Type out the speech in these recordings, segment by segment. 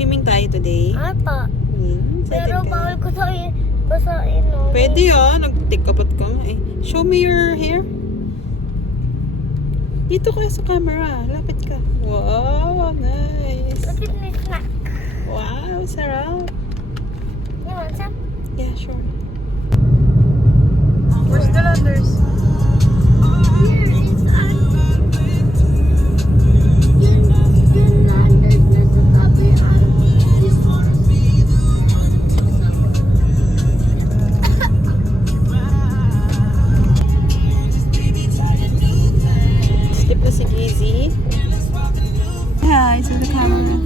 Swimming tayo today. Ata. Excited Pero ka? bawal ko sa'yo basahin, no? Pwede nagtikapot ka nga eh. Show me your hair. Dito ka sa camera. Lapit ka. Wow, nice. Look at my snack. Wow, sarap. You want some? Yeah, sure. Where's the Landers? Here, it's Yun landed na sa tabi Skip na si Gizzy. Hi, to the camera.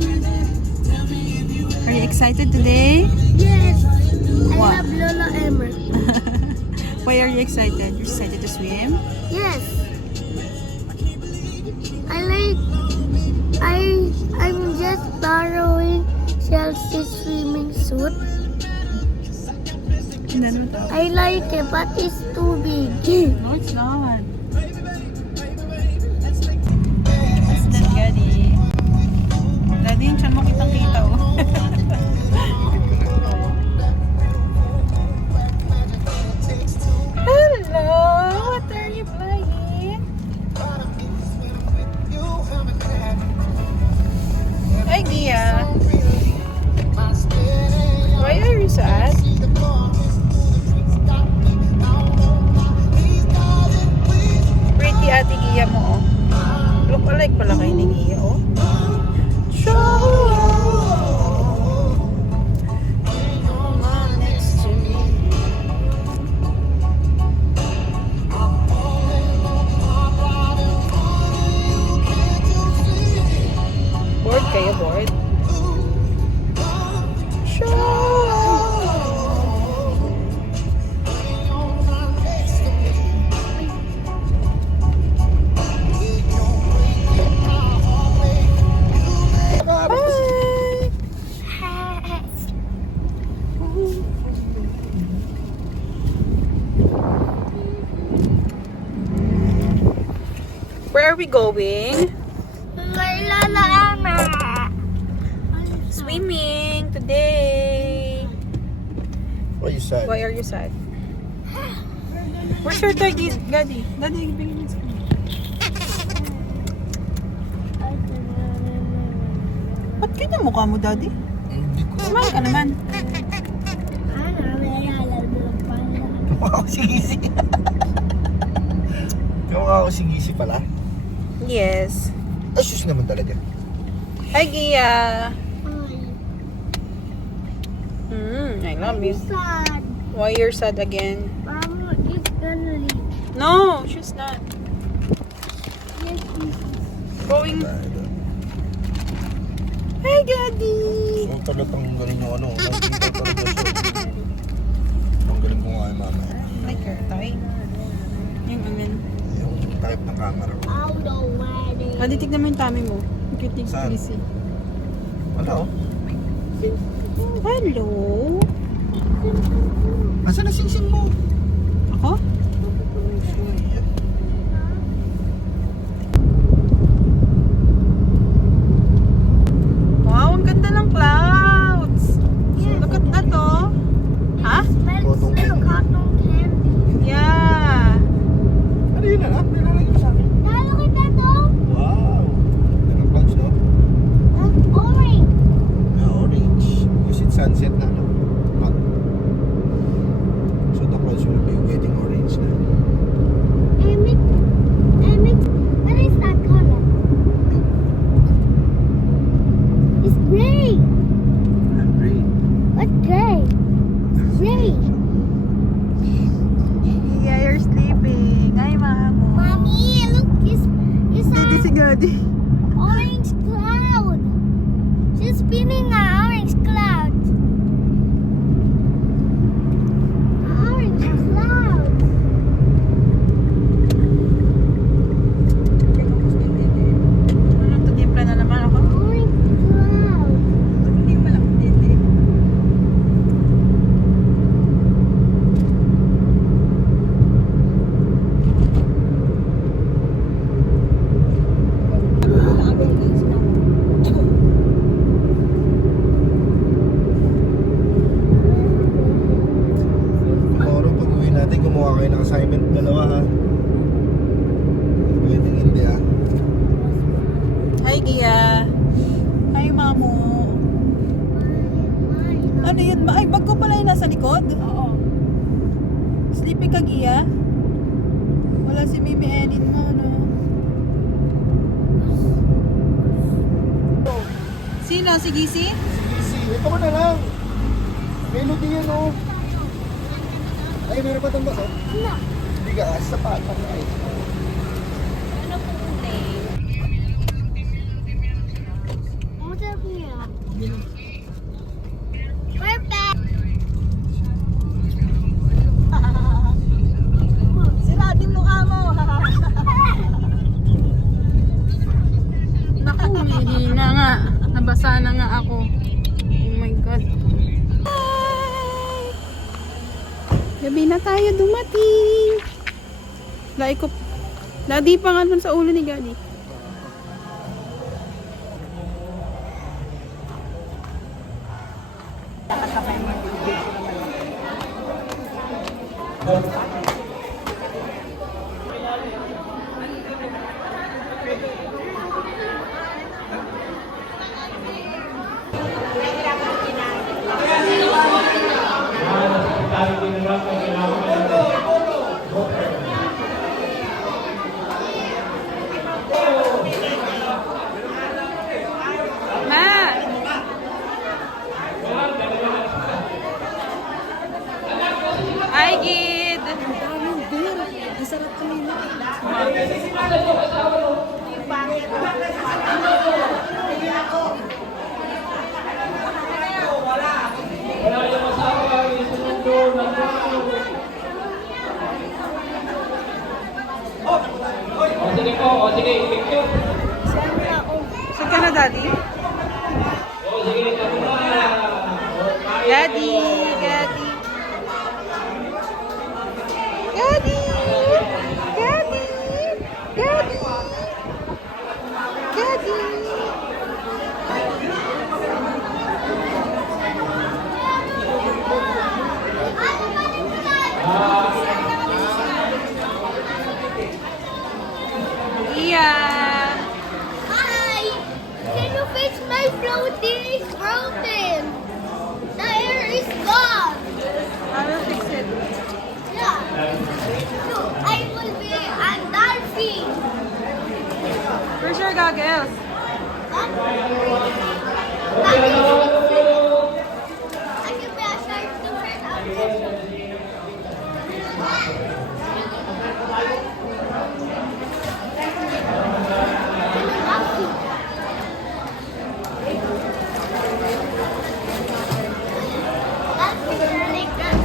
Are you excited today? Yes. I What? love Lola Emmer. Why are you excited? You're excited to swim? Yes. I'm just borrowing Chelsea's swimming suit. And then what else? I like it, but it's too big. No, it's not. That's the Daddy. Daddy, yung tiyan mo kitang-kita Hello! What are you playing? Hi, Gia. Why are you sad? Pretty ate Gia mo, Look alike pala kayo ni Gia, Next to me. Bored kayo, bored? Where are we going? Lola Emmer. Swimming today. Why you sad? Why are you sad? Where's your daddy? Daddy, bigyan mo sa kanya. Ba't ganyan mukha mo, Daddy? Hindi ko. Kumain ka naman. Kamukha ko si Gisi. Kamukha ko si Gisi pala. Yes. Asus naman talaga. Hi, Gia. I love you. Sad. Why you're sad again? Mama is gonna leave. No, she's not. Yes, Going. Hi, Daddy. So talaga tanggalin yung ano. Nakikita talaga siya. Tanggalin ko nga yung mama. Like your toy. Yung amin. Yung type ng camera ko. out the wedding. Daddy, tignan mo yung tummy mo. Ang cute yung Saan? Gizzy. Wala oh. Hello. Nasaan na singsing mo? Ako? Wow, ang ganda ng clouds. Look at that, oh. Ha? Smells like cotton candy. Yeah. Ano yun anak? Nilalagay mo sa akin. Now look at that though. Wow. Anong clouds no? Orange. Orange. Because it's sunset na no? Not. So the clouds will be getting orange na. Emmett, what is that color? It's gray. Green. What gray? Gray. Yeah, you're sleeping. Ay, mamo. Mommy, look, it's Daddy, si an Daddy. orange cloud. She's spinning an orange cloud. Orange cloud. Ano, tutimpla na naman ako? Orange cloud. Hindi pa lang dito. Gia. Hi, Mamu. Ano yun? Ay, bag ko pala yung nasa likod? Oo. Sleepy ka, Gia? Wala si Mimi Enin mo, no? Sino? Si Gisi? Easy. Ito ko na lang. Melody yan, oh. Ay, meron pa itong baso? Ano? Hindi ka, sa patang na eh. Ano po kulay? Masarap niya. Perfect! Sira din mukha mo. Naku, hihina nga. Nabasa na nga ako. Oh my God. Hi! Gabi na tayo dumating. Lai ko. Ladi pa nga dun sa ulo ni Gadi. Ma! Hi, Gid! Ang sarap kami na. Sige po, o sige, picture. Saan ka na, Daddy? O sige, tapos na. Gadi! Gadi! Gadi! Gadi! Gadi! Gadi! Yeah! Hi! Can you fix my floaty? It's broken. The air is gone. I will fix it. Yeah. So I will be a dolphin. Where's your goggles? Huh? I can be a shark too, right? That's really good.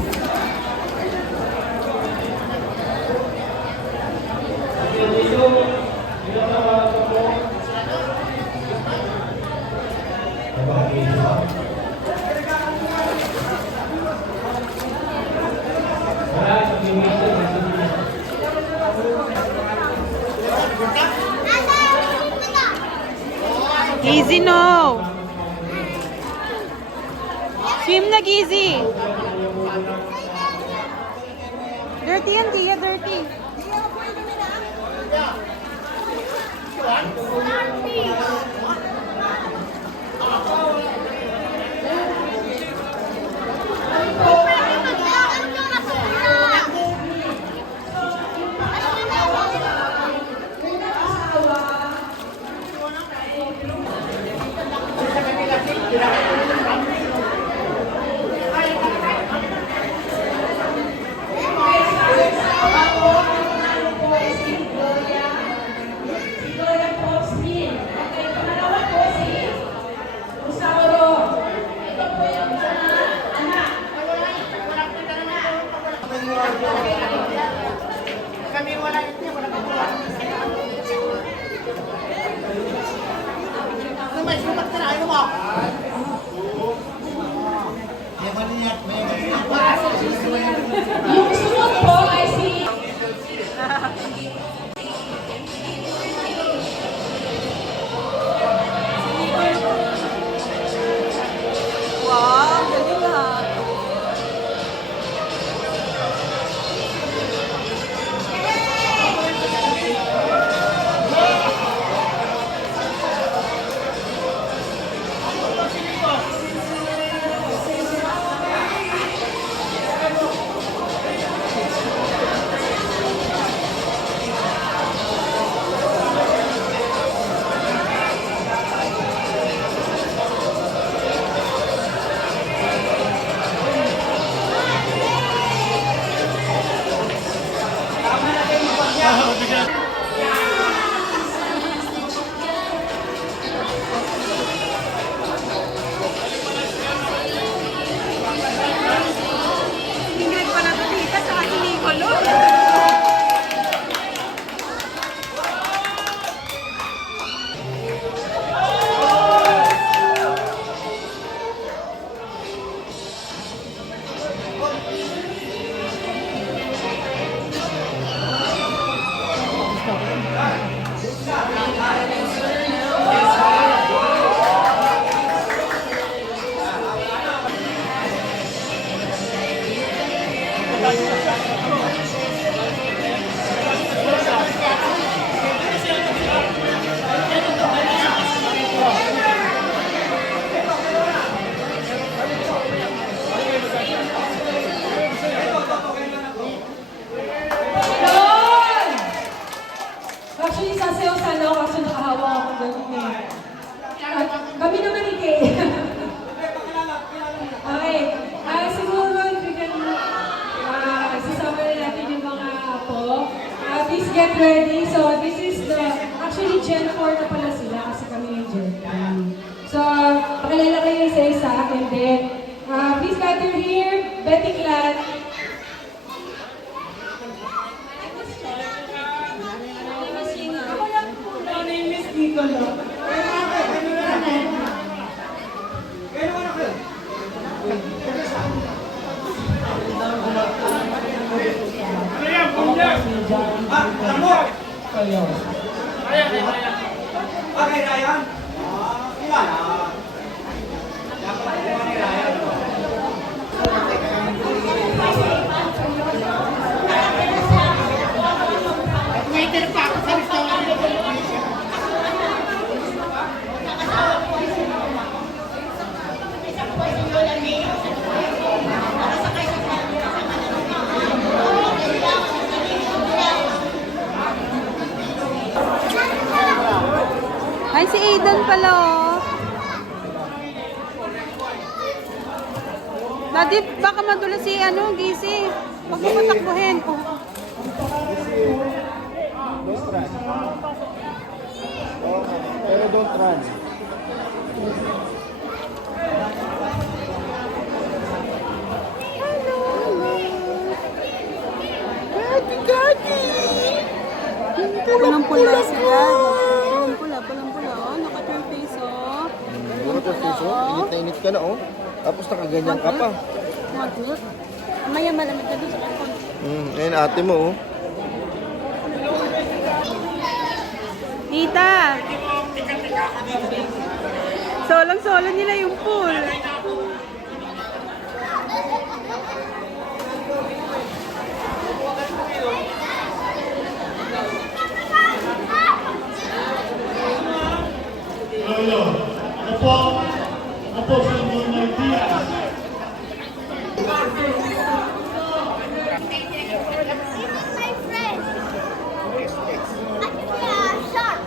Easy, no! Swim na, Gizzy! Dirty yan, Gia, dirty. Wow, galing ha. Kami naman ni Kay. Okay. Siguro, bigyan sasama na natin yung mga apo. Please get ready. So, this is the, actually, Gen 4 na pala sila kasi kami yung Gen 3. So, pakilala kayo isa-isa. And then, please gather here. Betty Clan. My name is Nicolo. Ay, si Aidan pala, oh. Daddy, baka madulas si, Gisi. Huwag mo patakbuhin. Oh. Pero don't run. Pulang-pula si Daddy. Pulang-pula, oh. Naka-turn face, oh. Puro ka piso, init na init ka na oh. Tapos nakaganyan ka pa. Mag-milk. Mamaya malamig ka doon sa kapon. Ayun ate mo oh. Tita! Solong-solo nila yung pool. Lolo, ako po si Junior Diaz. This is my friend. I can be a shark.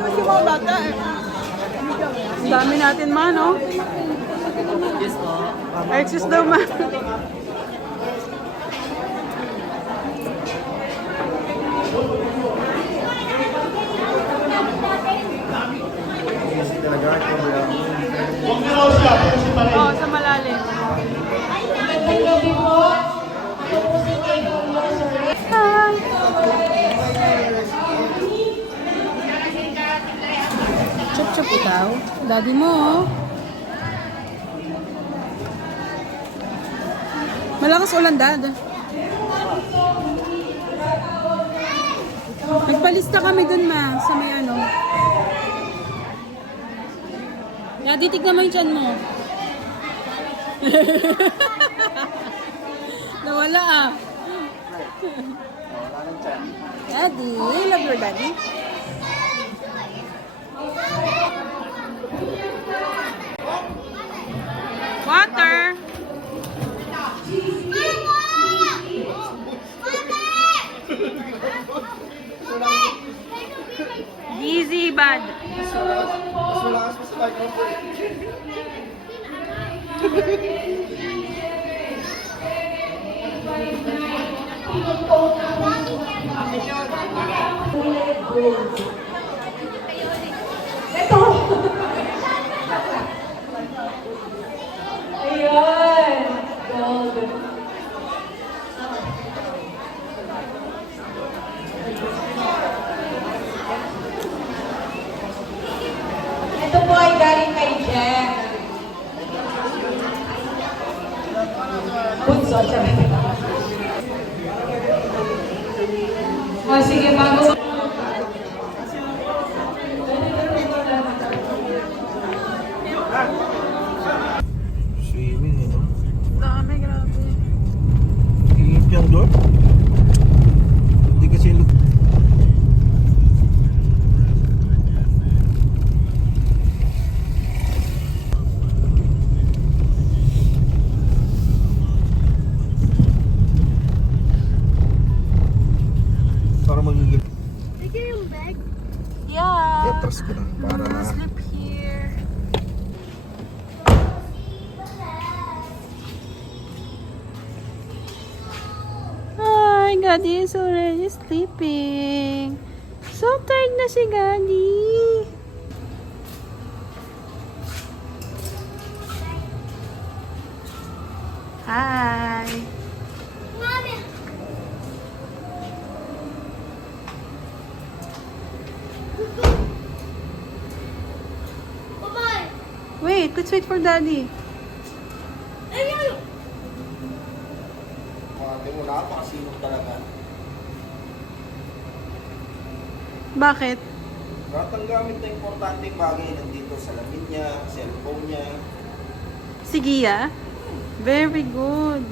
Kasi mga bata eh. Ang dami natin ma, no? Excuse daw ma. Huwag na raw siya, pero si Paray. Oo, sa malalim. Magandang gabi po. Ako po si Kay Congressor. Hi! Chup-chup ikaw. Daddy mo, oh. Malakas ulan, Dad. Nagpalista kami dun, ma. Sa may ano. Daddy, tignan mo yung tiyan mo. Nawala, ah. Daddy, love your daddy. Water. Easy, bad. Mas malakas pa sa microphone. Ito! Ayan! Gold. Ito po ay galing kay Bunso, charot. O, sige, bago. Swimming, ano? Dami, grabe. Hihip yan doon? Hindi kasi para magiging Bigay yung bag. Yeah. atras ko na para I'm gonna sleep here. Hi, Gadi is already sleeping. So tired na si Gadi. Hi. Mami. Bye-bye. Wait, let's wait for Daddy. Ayun. Ate mo, napakasinok talaga. Bakit? Lahat ng gamit na importanteng bagay nandito sa lamin niya, cellphone niya. Si Gia? Very good.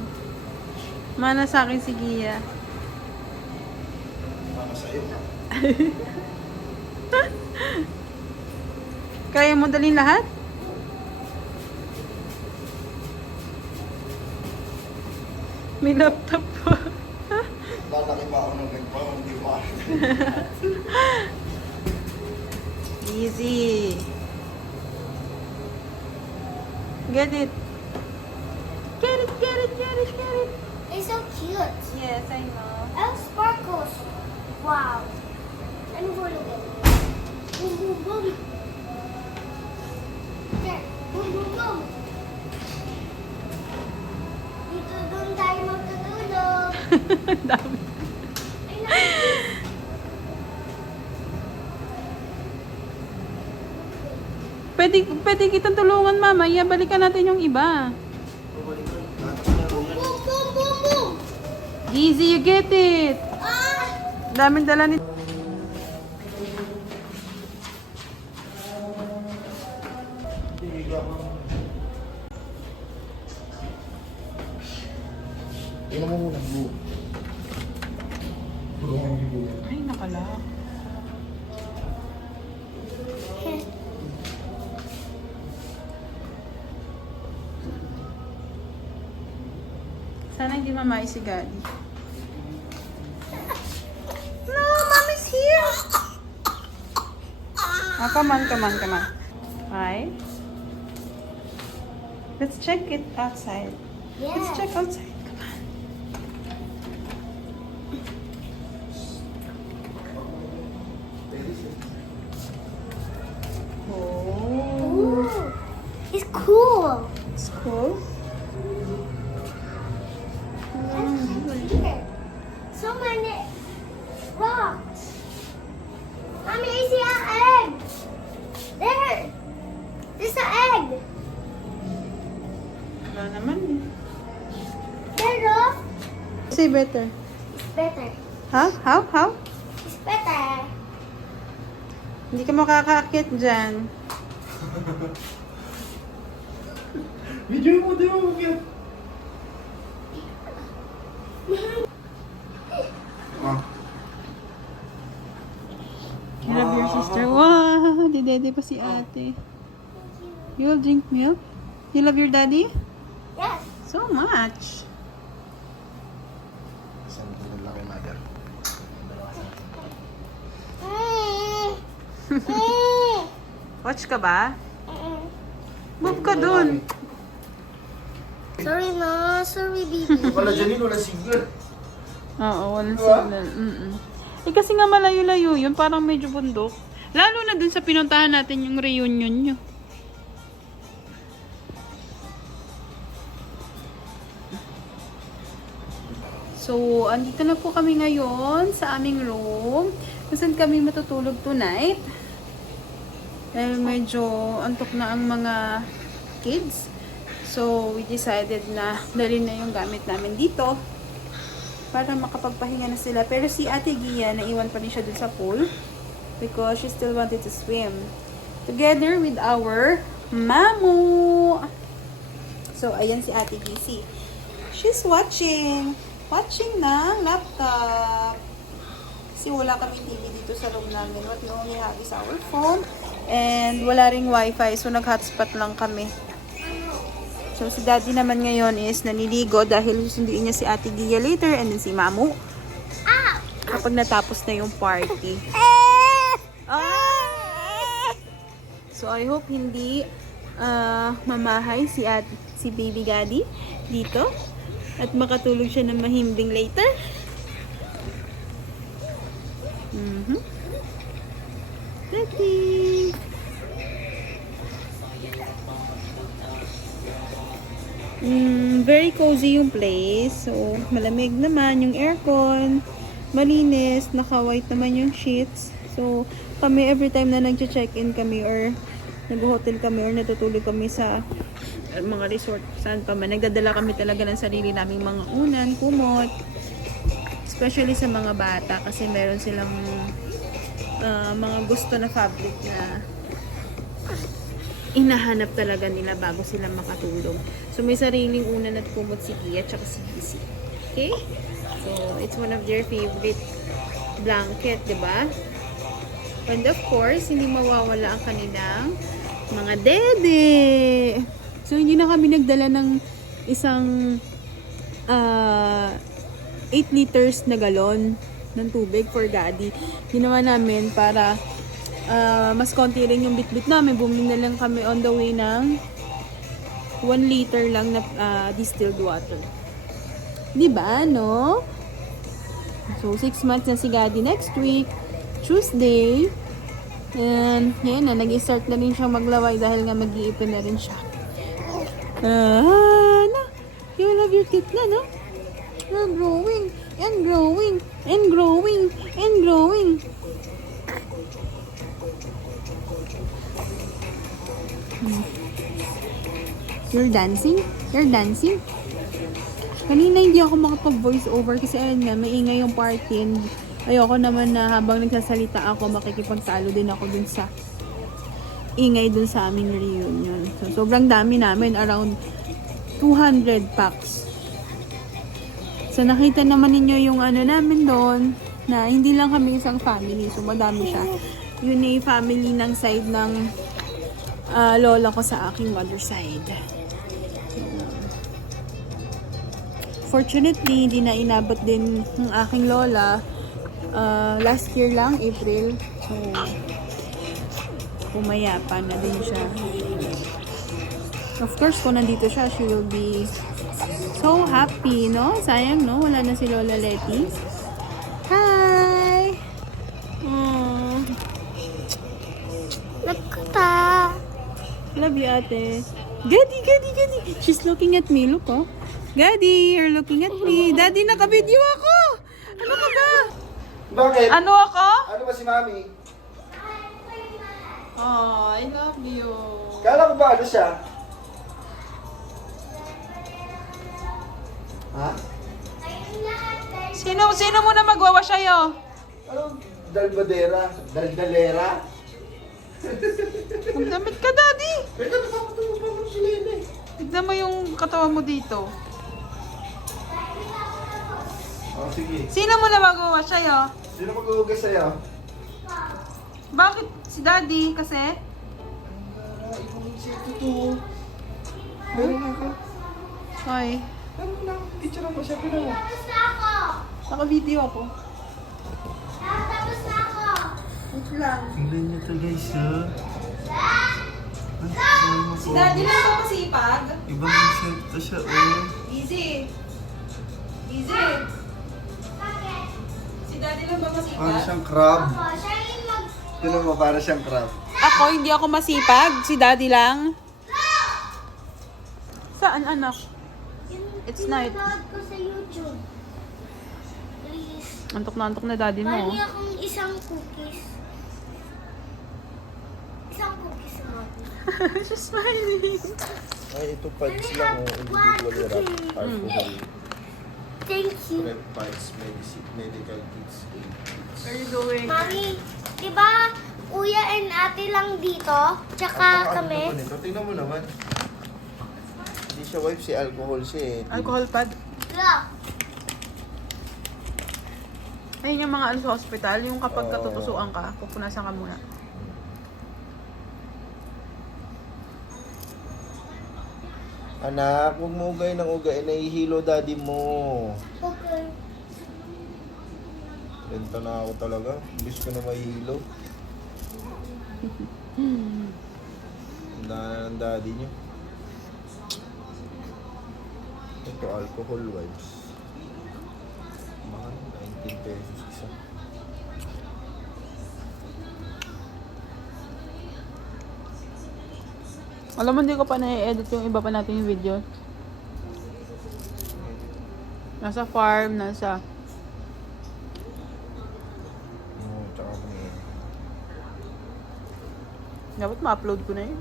Mana sa akin si Gia. Para sa'yo. Kaya mo dalhin lahat? May laptop pa. Lalaki pa ako ng ganito, hindi pa. Easy. Get it. Get it, get it, get it, get it. It's so cute. Yes, I know. Oh, sparkles. Wow. Let me go to bed. Boom, boom, boom. There. Boom, boom, boom. Dito doon tayo magtutulog. Dami. I love this. Pwede kitang tulungan, mamaya. Balikan natin yung iba. Boom, boom, boom, boom. Easy, you get it. Ah! Daming dala ni... Tingnan mo muna, bro. Tulungan niyo po. Ay, nakala. Sana hindi mamay si Gadi. No, Mommy's here. Oh, come on, come on, come on. Right? Let's check it outside. Let's Yeah. check outside. Come on. Oh, Ooh. It's cool. it's cool. Here. So many rocks. Mommy, I see an egg. There. There's an egg. Wala naman eh. There, look. Say better. It's better. Huh? How? It's better. Hindi ka makakaakit dyan. Video mo, di mo mag-get. Ah. You love your sister. Wow! Didede pa si ate. You will drink milk? You love your daddy? Yes. So much. Saan ko nila kay mother? Watch ka ba? Move ka dun. Sorry, no. Sorry, baby. Wala dyan wala signal. Oo, walang Diba? signal. Eh kasi nga malayo-layo yun. Parang medyo bundok. Lalo na dun sa pinuntahan natin yung reunion nyo. So, andito na po kami ngayon sa aming room. Kung saan kami matutulog tonight. Dahil medyo antok na ang mga kids. So, we decided na dalhin na yung gamit namin dito para makapagpahinga na sila. Pero si Ate Gia, naiwan pa rin siya dun sa pool because she still wanted to swim. Together with our Mamu. So, ayan si Ate Gisi. She's watching ng laptop. Kasi wala kami TV dito sa room namin. What we only have is our phone. And wala ring wifi. So, nag-hotspot lang kami. So, si Daddy naman ngayon is naniligo dahil susunduin niya si Ate Gia later and then si Mamu. Kapag natapos na yung party. So, I hope hindi mamahay si Baby Gaddy dito. At makatulog siya ng mahimbing later. Daddy! Very cozy yung place. So, malamig naman yung aircon. Malinis. Naka-white naman yung sheets. So, kami every time na nag-check-in kami or nag-hotel kami or natutulog kami sa mga resort, saan pa man, nagdadala kami talaga ng sarili naming mga unan, kumot. Especially sa mga bata kasi meron silang mga gusto na fabric na inahanap talaga nila bago sila makatulog. So, may sariling unan at kumot si Gia at si Gisi. Okay? So, it's one of their favorite blanket, diba? And of course, hindi mawawala ang kanilang mga dede. So, hindi na kami nagdala ng isang 8 liters na galon ng tubig for Daddy. Ginawa namin para mas konti rin yung bitbit namin. Bumili na lang kami on the way ng 1 liter lang na distilled water. Diba, no? So, 6 months na si Gaddy next week, Tuesday. And, yan na, nag-start na rin siya maglaway dahil nga mag-iipon na rin siya. Na, you love your teeth na, no? You're growing, and growing, and growing, and growing. You're dancing? You're dancing? Kanina hindi ako makapag-voice over kasi ayun nga, maingay yung party and ayoko naman na habang nagsasalita ako, makikipagsalo din ako dun sa ingay dun sa aming reunion. So, sobrang dami namin, around 200 packs. So, nakita naman ninyo yung ano namin doon, na hindi lang kami isang family, so madami siya. Yun yung family ng side ng lola ko sa aking mother side. Fortunately, hindi na inabot din ng aking lola. Last year lang, April. So, pumayapa na din siya. Of course, kung nandito siya, she will be so happy, no? Sayang, no? Wala na si Lola Letty. Hi! Aww. Love you, ate. Gaddy, Gaddy, Gaddy. She's looking at me. Look, oh. Gaddy, you're looking at me. Daddy, naka-video ako. Ano ka ba? Bakit? Ano ako? Ano ba si Mami? Oh, I love you. Kala ko ba ano siya? Ha? Sino muna magwawash sa'yo? Ano? Dalbadera? Daldalera? Magdamit ka, Daddy. Teka, napapatulog pa mo si Lene. Tignan mo yung katawan mo dito. Oh, sige. Sino muna magwawash sa'yo? Sino maghuhugas sa'yo? Bakit si Daddy? Kasi? Ibang insecto to. Meron ako. Ay, Ano na? Picture ako siya. Pino mo. Tapos na ako. naka-video ako. Tapos na ako. Wait lang. Tingnan niyo to guys, Si Daddy lang ba masipag? Ibang insecto siya, oh. Easy. Easy. Si Daddy lang ba Para masipag? siyang crab. Oh, siya yung Tingnan mo, para siyang crab. Ako, hindi ako masipag. Si Daddy lang. Saan, anak? It's night. pinanood ko sa YouTube. Please. Antok na Daddy mo. Bali akong isang cookies. isang cookies mo. She's smiling. Ay, ito pads lang oh. Individually wrapped. Alcohol. Thank you. Prep pads, medical kits, aid kits. What are you doing? Mami, di ba kuya and ate lang dito? Tsaka Ano kami? naman ito? Tingnan mo naman. Hindi siya wipe, si alcohol siya eh. Alcohol pad. Look. Ayun yung mga ano sa hospital, yung kapag Oo. katutusuan ka, pupunasan ka muna. Anak, huwag mo ugay ng ugay. Nahihilo daddy mo. Okay. Lenta na ako talaga. Imbis ko na mahihilo. Handa na ng daddy niyo. Ito, alcohol wipes. Mahal, 19 pesos isa. Alam mo, hindi ko pa na-edit yung iba pa natin yung video. Nasa farm, nasa... Oo, tsaka pa niya. Dapat ma-upload ko na yun.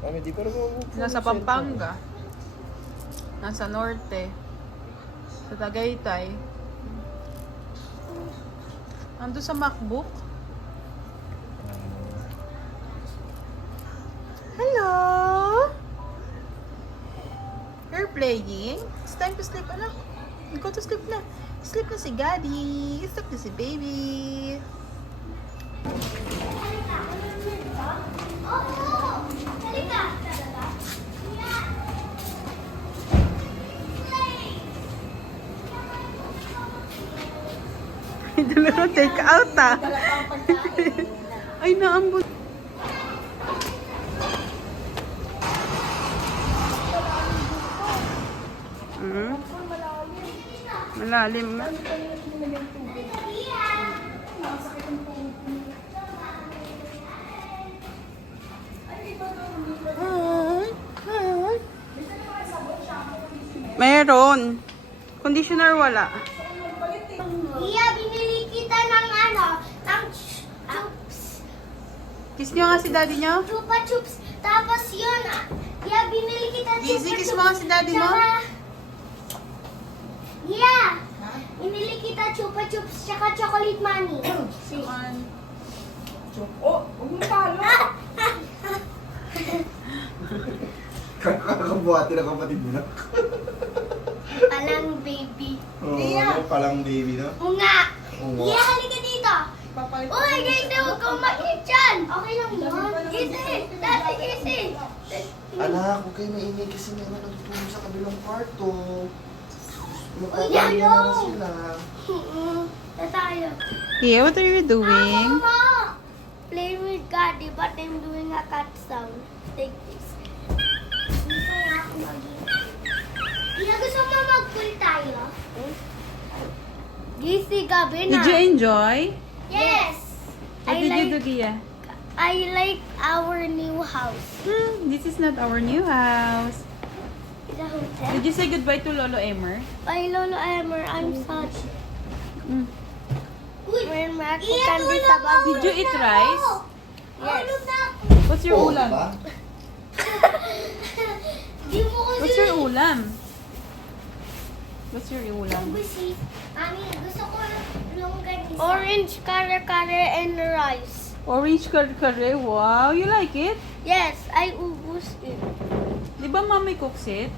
Mami, di pa rin mo. Nasa Pampanga. Nasa Norte. Sa Tagaytay. Ando sa MacBook. Hello? You're playing? It's time to sleep, anak. Go to sleep na. Sleep na si Daddy. Sleep na si baby. Oh, halika. Dalawa take out ah. Ay, naambot. Malalim na. Meron. Conditioner wala. Iya, binili kita ng ano, ng chups. Kiss nyo nga si daddy nyo. Chupa chups. Tapos yun, iya, binili kita Easy, kiss mo nga si daddy mo. Iya, binili kita chupa chups tsaka chocolate money. Oh, huwag mo talo. Kakabuhati na kapatid mo na. Palang baby. Oo, palang baby na. Oo nga. Oo nga. Iya, halika dito. Uy, guys, huwag kang makinig dyan. Okay lang yun. Easy. Dati easy. Anak, huwag kayo maingay kasi meron nagtutulong sa kabilang kwarto. Uy, Magpapalihan na ano? sila. Na tayo. Yeah, what are you doing? Mama! Playing with Daddy, but I'm doing a cat sound. Take this. Gusto nga ako maging. Iya, gusto mo mag-pool tayo? Gising gabi na. Did you enjoy? Yes! What did you do, Gia? I like our new house. This is not our new house. It's a hotel. Did you say goodbye to Lolo Emer? Ay, Lolo Emer, I'm sad. Mm. We're candy sa bag. Did you eat rice? Yes. What's your Oo, ulam? diba? Di mo kasi... What's your ulam? What's your ulam? Busy. Mami, gusto ko yung ganito. Orange kare-kare and rice. Orange kare-kare. Wow, you like it? Yes, I ubus it. Di ba mommy cooks it?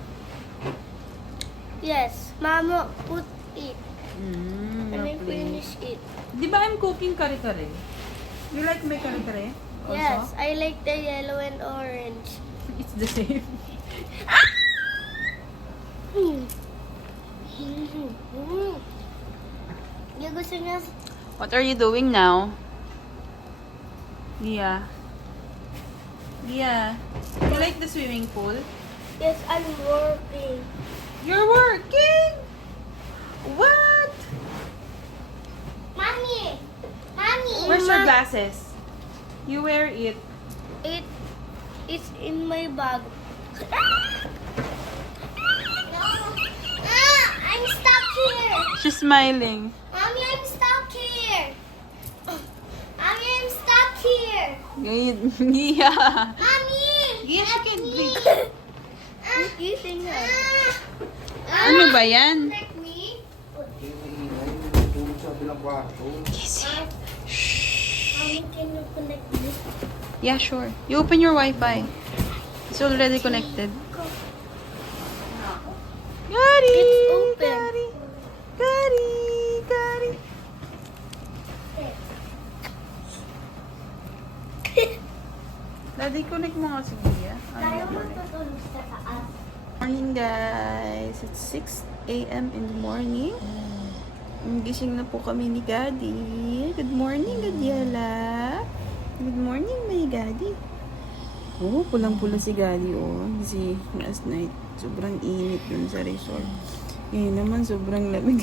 Yes, Mama put it. And I Lovely. finish it. Di ba I'm cooking kare-kare? You like my kare-kare? Also? Yes, I like the yellow and orange. It's the same. Yung gusto niya, What are you doing now? Gia. Gia. You like the swimming pool? yes, I'm working. You're working? What? Mommy! Mommy! Where's your glasses? You wear it. It's in my bag. I'm stuck here. She's smiling. Mommy, I'm stuck here. Mommy, I'm stuck here. Ngayon, yeah. Mommy! Yes, you can breathe. I'm eating her. Ano ba yan? Like me? Tulog sa bilang kwarto. Mommy, can you connect this? Yeah, sure. You open your Wi-Fi. It's already connected. Gary! It's open. Gary! Gary! Gary! Daddy, connect mo nga si Gia. Tayo magtutulog sa taas. Morning, guys. It's 6 a.m. in the morning. Gising na po kami ni Gaddy. Good morning, Gadiela. Good morning, my Gaddy. Oh, pulang-pula si Gaddy, oh. Kasi last night, sobrang init dun sa resort. Ngayon naman, sobrang lamig.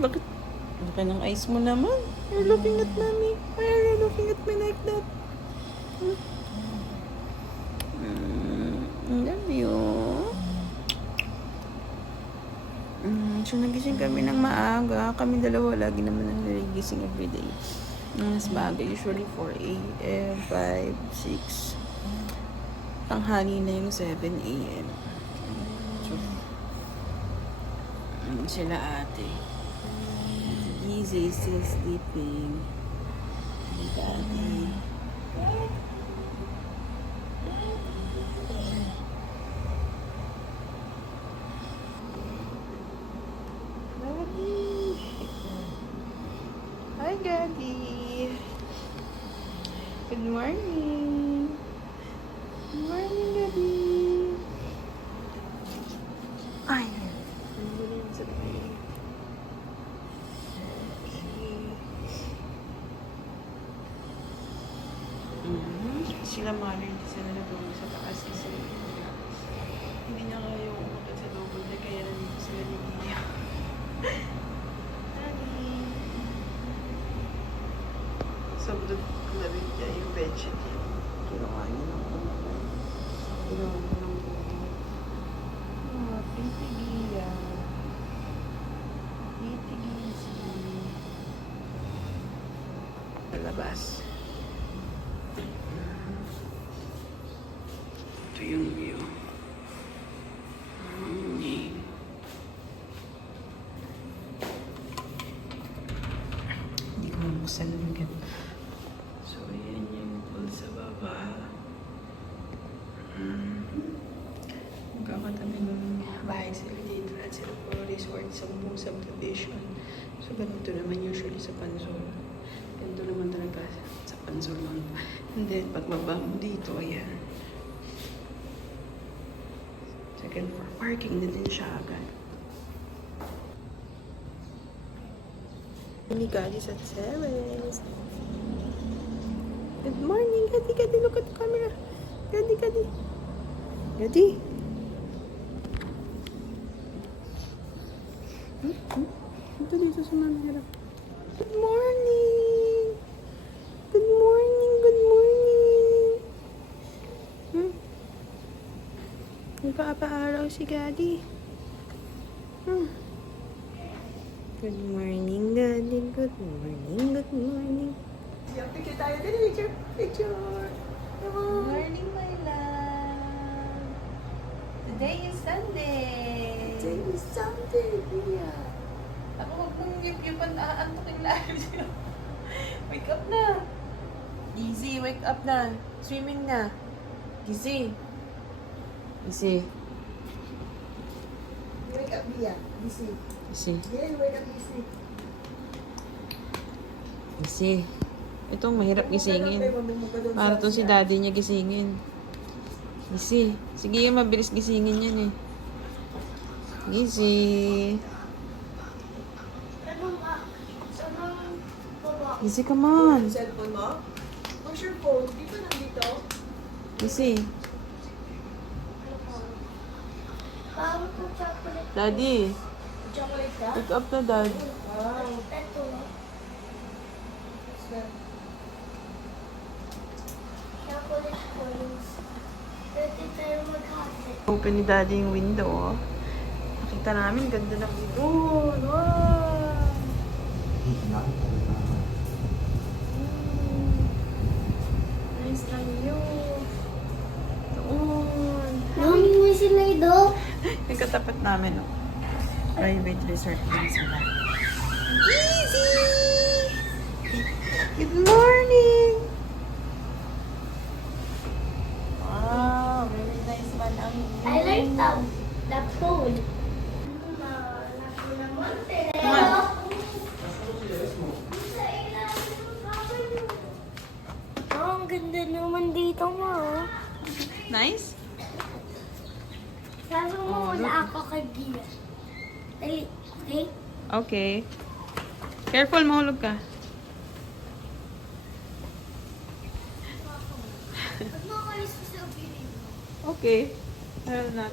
Bakit? Laki ng eyes mo naman. You're looking at mommy. Why are you looking at me like that? Love you. So, nagising kami ng maaga. Kami dalawa lagi naman ang nagigising everyday. Mas maaga, usually 4 a.m., 5, 6. Tanghali na yung 7 a.m. So, sila ate. Easy is still sleeping. Daddy. Daddy. Hi, Daddy. Good morning. Good morning, Daddy. Ay. Sila mali, hindi sila natulog sa taas kasi hindi niya kaya umakit sa double deck kaya nandito sila ni Mia. Sobrang lamig niya yung bedsheet niya. Ginawa niya ng kumakain. Ginawa niya ng kumakain. Ah, pitigila. Pitigisi. Labas. Ito yung view. Hindi ko mabuksan ng ganun. So, yan yung pool sa baba. Magkakatabi ng bahay sila dito at sila po resort sa buong subdivision. So, ganito naman usually sa Pansol. Ganito naman talaga sa Pansol lang. And then, pagbaba mo dito, ayan. Second floor parking na din siya agad. Ni Gaddy sa Ceres. Good morning, Gaddy. Gaddy, look at the camera. Gaddy, Gaddy. Gaddy. Ito dito sa mamira. Good morning. Good morning, good morning. Nagpapaaraw si Gaddy. Good morning, Daddy. Good morning, good morning. Picture tayo. Dali, picture. Picture. Come on. Good morning, my love. Today is Sunday. Today is Sunday, yeah. Ako huwag mong yupan, aantokin lang siya. Wake up na. Easy, wake up na. Swimming na. Easy. Easy. Wake up, Bia. Busy. Easy. Yeah, wake up, busy. Easy. Itong mahirap gisingin. Para to si daddy niya gisingin. Easy. Sige yung mabilis gisingin yan eh. Easy. Easy, come on. Cellphone mo? Where's your phone? Di ba nandito? Easy. Parang po chocolate. Daddy. Chocolate ka? Wake up na, Dad. Wow. Ito. Chocolate coins. Pwede tayo maghati. Open ni Daddy yung window, oh. Nakita namin, ganda ng window. Wow! do. Yung katapat namin, oh. Private resort din sila. Easy! Good morning! Wow, very nice man ang view. I like the pool. Oh, ang ganda naman dito mo. Nice? Sabi mo muna ako kay Gia. Dali, okay? Okay. Careful, mahulog ka. Ba't mo ako isasabihin? Okay. Well, not.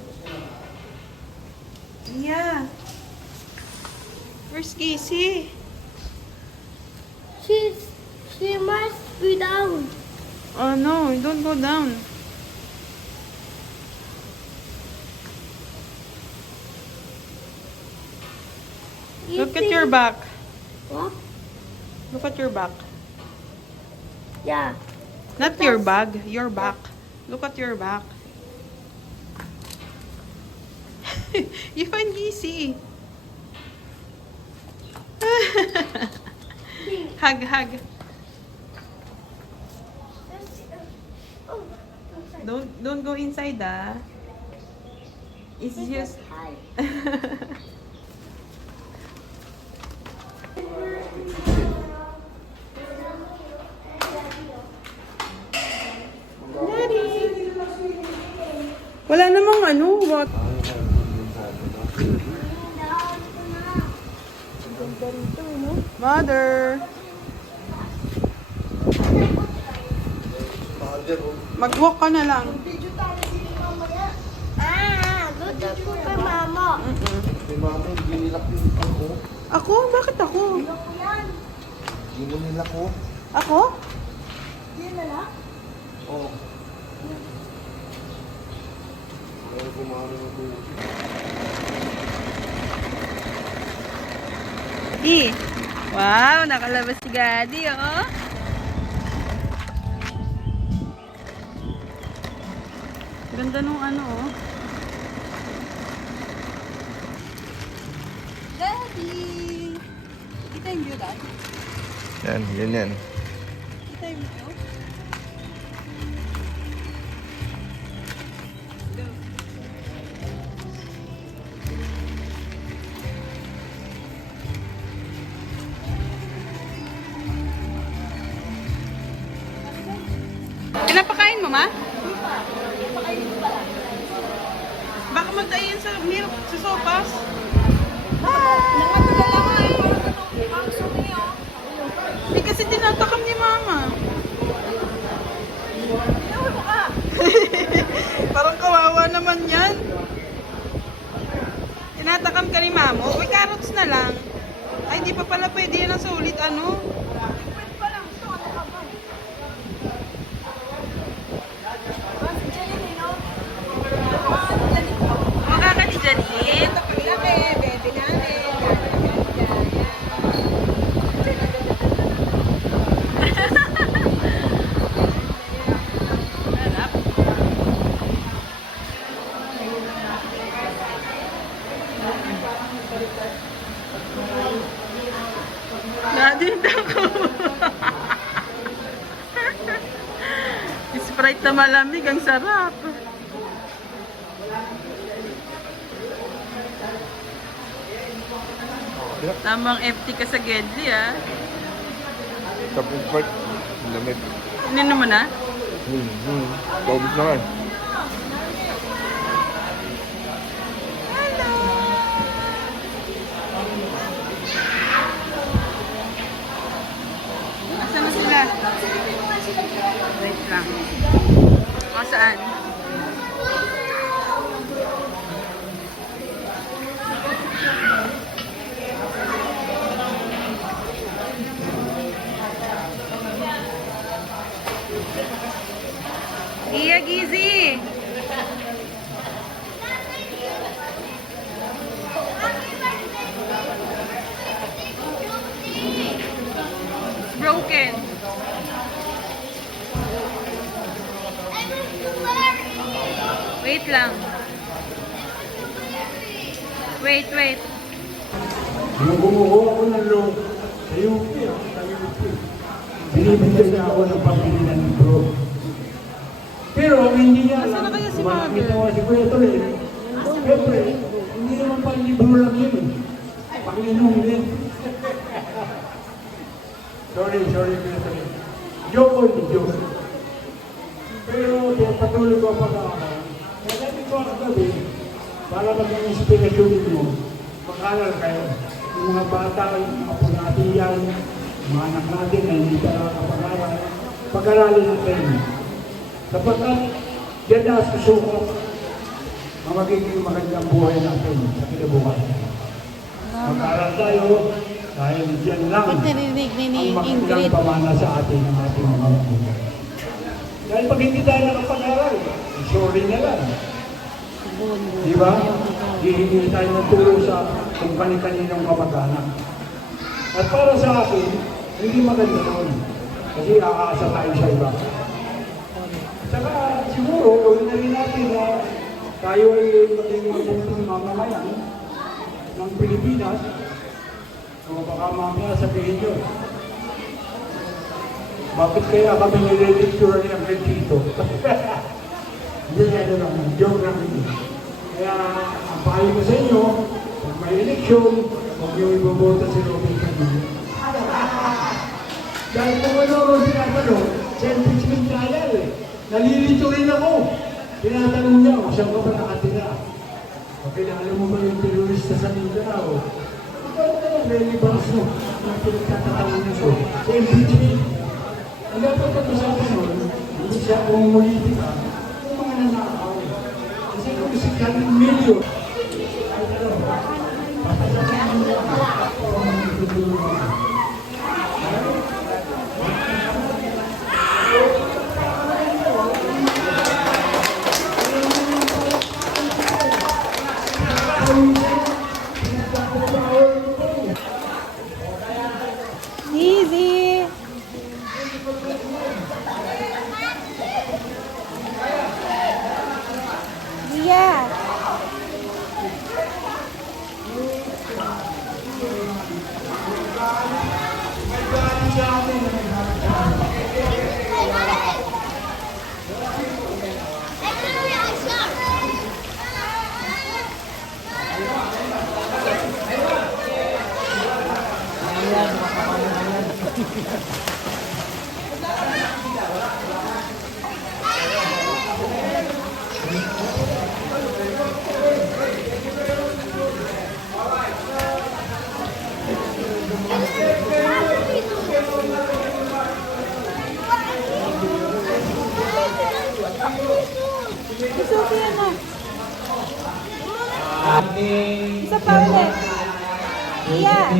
Yeah. Where's Casey? She must be down. Oh no, don't go down. Look at your back. What? Look at your back. Yeah. Not your bag, your back. Look at your back. You find Casey. Hug, hug. Oh, Don't go inside, ah. It's just hi. wala namang ano, what? Mother. Mag-walk ka na lang. Luto po kay mama. Si mama, hindi nilak yung ako. Ako? Bakit ako? Hindi mo nilak ko. Ako? Oo. Ayaw kumari ng buhay. Wow, nakalabas si Gaddy, oh. Ganda nung ano, oh. Daddy! Kita yung view, Dad? Yan, yan. Kita yung view? Pinapakain mo, ma? Baka magdayan sa milk, sa sopas. Nakatulala nga eh. Hindi kasi tinatakam ni mama. Parang kawawa naman yan. Tinatakam ka ni mama. Uy, carrots na lang. Ay, di pa pala pwede yan ang sulit, ano? Makaka ni Janine. Ito pala, baby namin. Daddy, ako. Sprite na malamig, ang sarap. Tamang empty ka sa Gedli, ah. Tapos part, lamit. Ininom mo na? Paubos naman. Asan na sila? Wait lang. O, saan? Iya, Gizi! It's broken. Wait lang. Wait, wait. Nung kumukuha ko ng loan sa UP, sa UP, binibigyan niya ako ng pambili ng libro. Pero ang hindi niya alam, makakita ko si Kuya Tolin, siyempre, hindi naman pang libro lang yun eh. Pag-inom din. Sorry, Kuya Tolin. Joke on the joke. Pero patuloy ko ang pag-aaral. Kaya sabi ko ang gabi, para maging inspirasyon mo, mag-aral kayo. Yung mga bata, yung mga po natin yan, yung mga anak natin na hindi pa nakakapag-aral, pag-aralin natin. Sapagkat yan na susukot ang magiging magandang buhay natin sa kinabukasan. Mag-aral tayo dahil yan lang Ba't narinig ni ang magandang Ingrid? pamana sa atin ng ating mga magulang. Dahil pag hindi tayo nakapag-aral, sorry na lang. Di ba? Hihingi tayo ng tulong sa kung kani-kaninong kamag-anak. At para sa akin, hindi maganda noon. Kasi aasa tayo sa iba. Saka siguro, gawin na rin natin na tayo ay maging mabuting mamamayan ng Pilipinas. So baka mamaya sabihin nyo, bakit kaya kami nire-lecture ng Retito? Hindi, ano lang, joke lang yun. Kaya, ang pahay ko sa inyo, kung may eleksyon, huwag niyo ibobota si Robin Padilla. Dahil kung ano tinatanong, sa impeachment trial eh. Nalilito rin ako. Tinatanong niya, saan ka ba nakatira? Okay na, alam mo ba yung terorista sa Mindanao? Ikaw na yan, relevance mo. Ang pinagkatatanong niya ko. Sa impeachment. Ang dapat pag-usapan nun, hindi siya umulitika. Yung mga nanakaw. Kasi kung si Carmen Milio, ay ano, papasasahan niya ako ang tutulungan. Easy. Yeah. It's okay na. Ating Isa pa ulit. Yeah.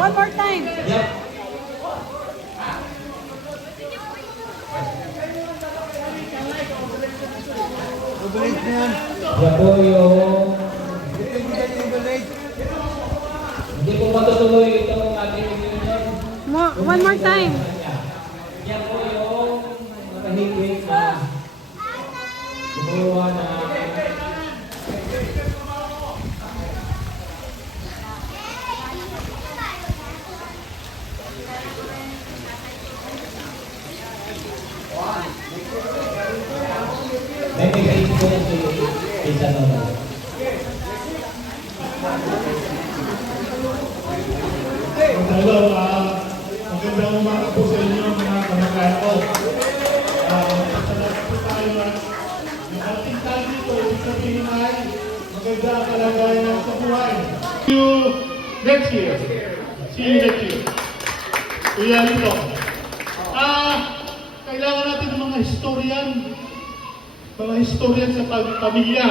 One more time. Yep. Yan po yung hindi po matutuloy itong ating reunion. One more time. Yan po yung nakahigit na gumawa na may message po na si Isa Nono. Hello, magandang umaga po sa inyo mga kamag-anak ko. Salamat po tayo na nakating tayo dito, ibig sabihin ay maganda ang kalagayan sa buhay. See you next year. See you next year. Kuya Lito. Kailangan natin ng mga historian sa pamilya.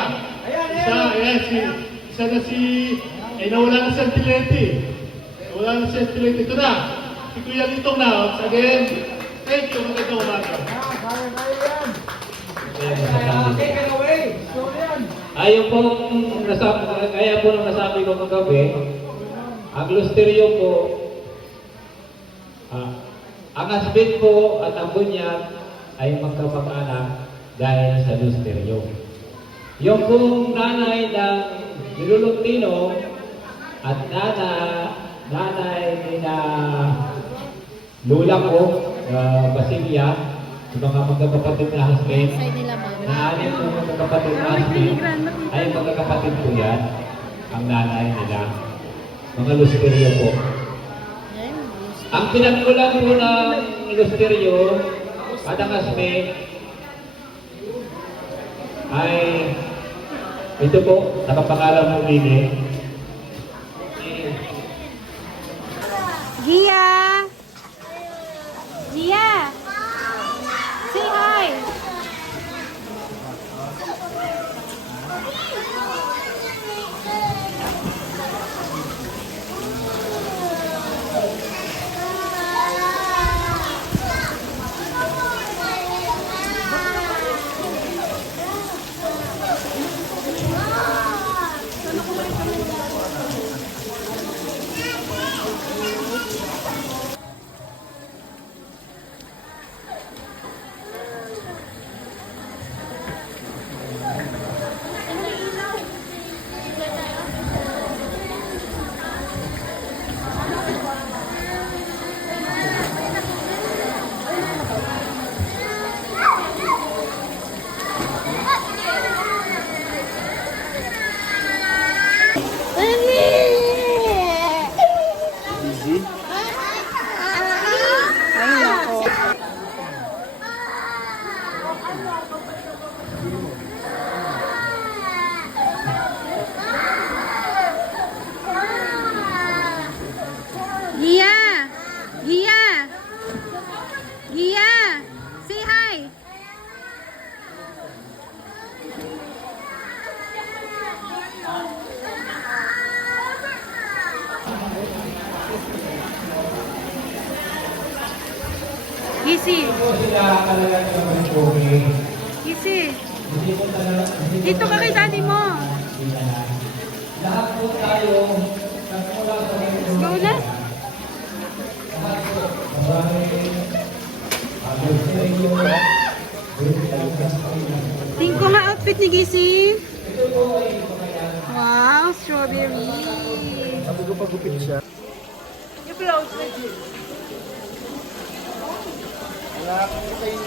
Isa na si, nawala na si Antilete. Wala na si Antilete. Ito na. Si Kuya Lito na. Again, thank you. Magandang umaga. Ayaw po, kaya po nung nasabi ko kagabi, ang Lusterio po, ang husband po at ang bunyag ay magkapag-anak dahil sa Lusterio. Yung pong nanay ng Nilulutino at nanay ni na lula ko, Basilia, yung mga magkakapatid na husband, Side nila mama. na anim po magkakapatid na husband, ay magkakapatid po yan, ang nanay nila. Mga Lusterio po. Ayan. Ang pinagkulang po ng Lusterio at ang husband ay ito po, nakapangalan mo Lini. Gia! Gia! Say hi! Easy. Ay, nako. Gia! Gia! Gia! Say hi! Gisi! Po sila talaga ng pogi. Gisi! Hindi po talaga, Dito ka kay daddy mo! lahat po tayo, nagmula sa mga Go na! Tingin ko nga outfit ni Gisi. Wow, strawberry. Sabi ko pagupit siya. Yung blouse na dito. Wala akong kayo.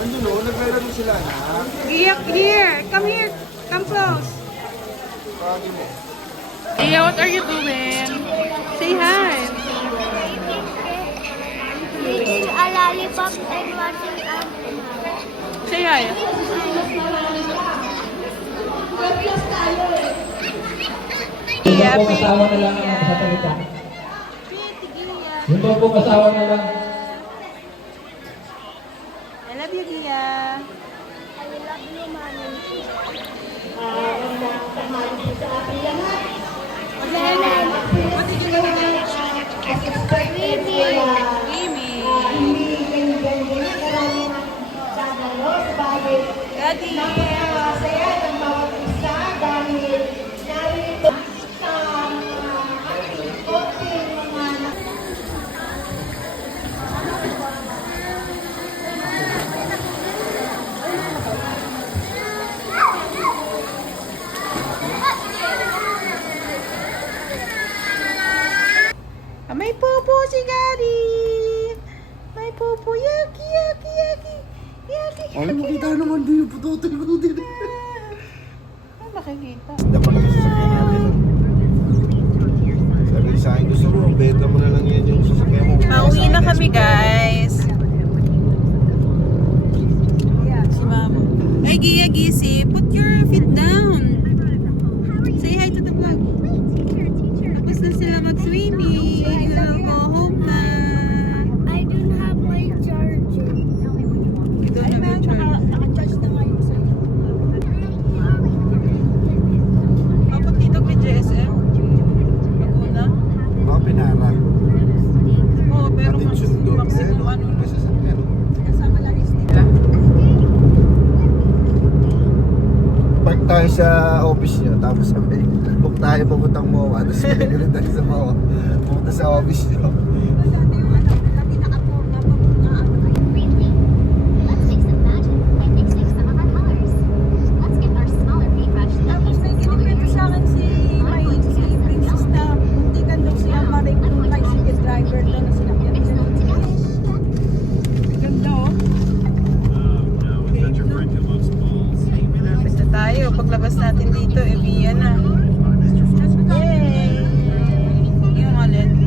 Andun o, naglalaro sila na. Here, come here. Come close. Pagi mo. Iya, what are you doing? Say hi. Eating a lollipop and watching Animal. Say hi. Yung bang pong asawa na lang ang nakasalita? Yung bang pong asawa na lang? I love you, Gia. I love you, Mommy. What did you do? Daddy. May popo si Gary. May popo. Yaki, yaki, yaki. Yaki, Ay, makita naman din yung putotoy ko din. Ay, makikita. Hindi pa lang sasakyan natin. Sabi sa akin, gusto mo, benta mo na lang yan yung sasakyan mo. Pauwi na kami, guys. Si Mama. Ay, Gia, Gisi, put your feet down. Say hi to the vlog. Tapos na sila mag-swimming. We'll go home na. I don't have my charger. You don't have your charge. Naka-charge na nga yung sa'yo. Kapag dito kay JSM? Una? Mga pinara. Oo, pero Ating sundo. maximum ano. May sasakyan. Kasama lang is Park tayo sa office nyo, tapos sabi, book tayo papuntang MOA, tapos pinagulong tayo sa MOA, pumunta sa office nyo. tayo. Paglabas natin dito, Evia na. Yay! Yung alin?